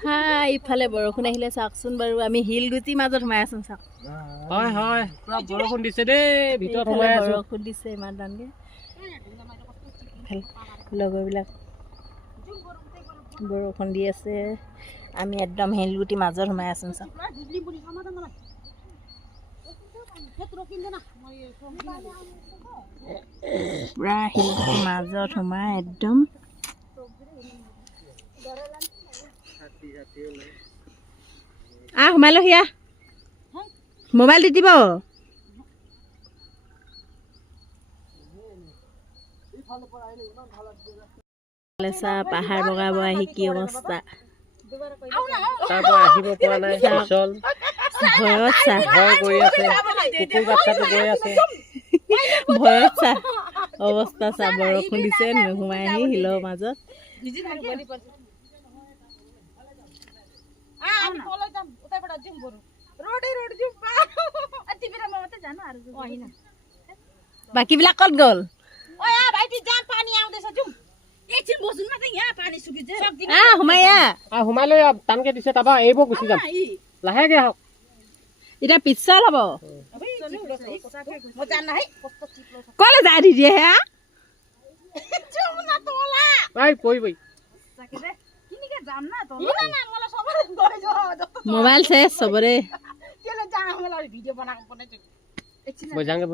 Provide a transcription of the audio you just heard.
হাই ইফালে বৰষুণ আহিলে চাওকচোন বাৰু আমি শিলগুটিৰ মাজত সোমাই আছো চাওক হয় হয় পুৰা বৰষুণ দিছে দেই ভিতৰত সোমাই আছো বৰষুণ দিছে ইমান ডাঙৰকে লগৰবিলাক বৰষুণ দি আছে আমি একদম শিলগুটিৰ মাজত সোমাই আছো চাওক পুৰা শিলগুটিৰ মাজত সোমাই একদম সোমাই লহি মোবাইল দি দিব পাহাৰ বগাব আহি কি অৱস্থা তাৰ পৰা আহিব পৰা নাই চল ভয়ত চা ভয় কৰি আছে কুকুৰ বাচ্চাটো গৈ আছে ভয়ত চা অৱস্থা চা বৰষুণ দিছে নোসোমাই আহি শিলৰ মাজত বাকীবিলাক ক'ত গ'ল সোমাই লৈ টানকে দিছে তাৰপৰা এইবোৰ গুচি যাম লাহেকে আহক এতিয়া পিছল হ'ব কলে যায় দি দিয়ে হে পৰিবই মোবাইল চেছ চবৰে বৈ যাওঁগে